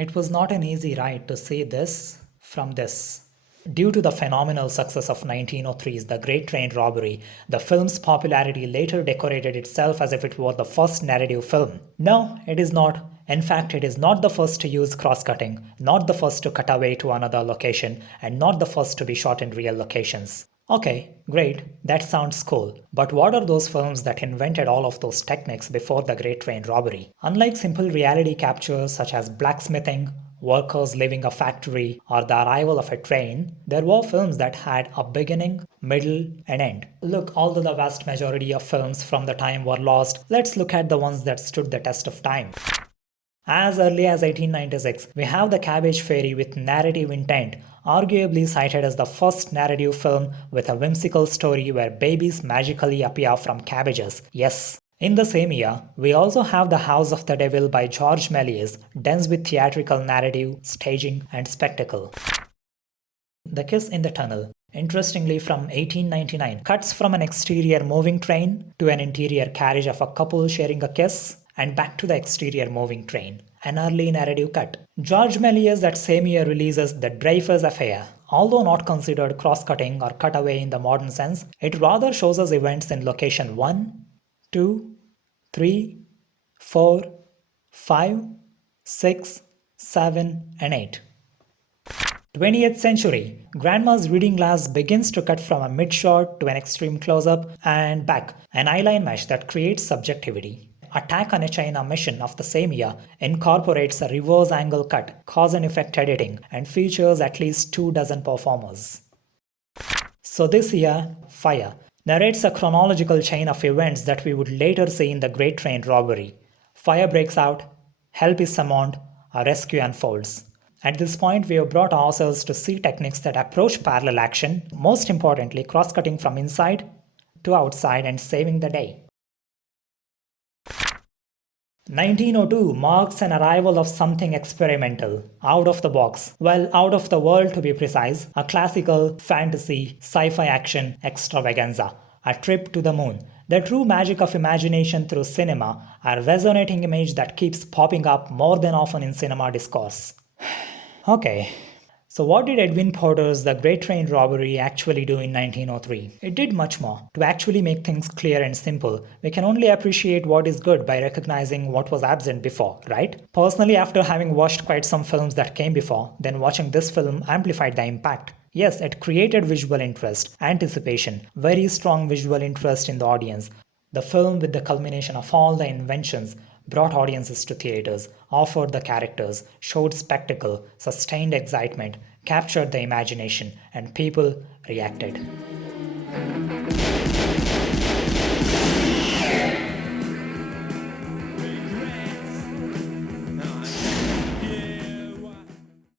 It was not an easy ride to see this from this. Due to the phenomenal success of 1903's The Great Train Robbery, the film's popularity later decorated itself as if it were the first narrative film. No, it is not. In fact, it is not the first to use cross-cutting, not the first to cut away to another location, and not the first to be shot in real locations. Okay, great, that sounds cool. But what are those films that invented all of those techniques before The Great Train Robbery? Unlike simple reality captures such as blacksmithing, workers leaving a factory, or the arrival of a train, there were films that had a beginning, middle, and end. Look, although the vast majority of films from the time were lost, let's look at the ones that stood the test of time. As early as 1896, we have The Cabbage Fairy with narrative intent, arguably cited as the first narrative film with a whimsical story where babies magically appear from cabbages. Yes. In the same year, we also have The House of the Devil by George Méliès, dense with theatrical narrative, staging, and spectacle. The Kiss in the Tunnel, interestingly from 1899, cuts from an exterior moving train to an interior carriage of a couple sharing a kiss, and back to the exterior moving train, an early narrative cut. George Méliès that same year releases The Dreyfus Affair. Although not considered cross-cutting or cutaway in the modern sense, it rather shows us events in location 1, 2, 3, 4, 5, 6, 7, and 8. 20th century, Grandma's reading glass begins to cut from a mid-shot to an extreme close-up and back, an eyeline mesh that creates subjectivity. Attack on a China mission of the same year incorporates a reverse angle cut, cause and effect editing, and features at least 24 performers. So this year, Fire narrates a chronological chain of events that we would later see in the Great Train Robbery. Fire breaks out, help is summoned, a rescue unfolds. At this point, we have brought ourselves to see techniques that approach parallel action, most importantly cross-cutting from inside to outside and saving the day. 1902 marks an arrival of something experimental, out of the box, well, out of the world to be precise, a classical, fantasy, sci-fi action extravaganza, a trip to the moon. The true magic of imagination through cinema, a resonating image that keeps popping up more than often in cinema discourse. Okay. So what did Edwin Porter's The Great Train Robbery actually do in 1903? It did much more. To actually make things clear and simple, we can only appreciate what is good by recognizing what was absent before, right? Personally, after having watched quite some films that came before, then watching this film amplified the impact. Yes, it created visual interest, anticipation, very strong visual interest in the audience. The film, with the culmination of all the inventions, brought audiences to theaters, offered the characters, showed spectacle, sustained excitement, captured the imagination, and people reacted.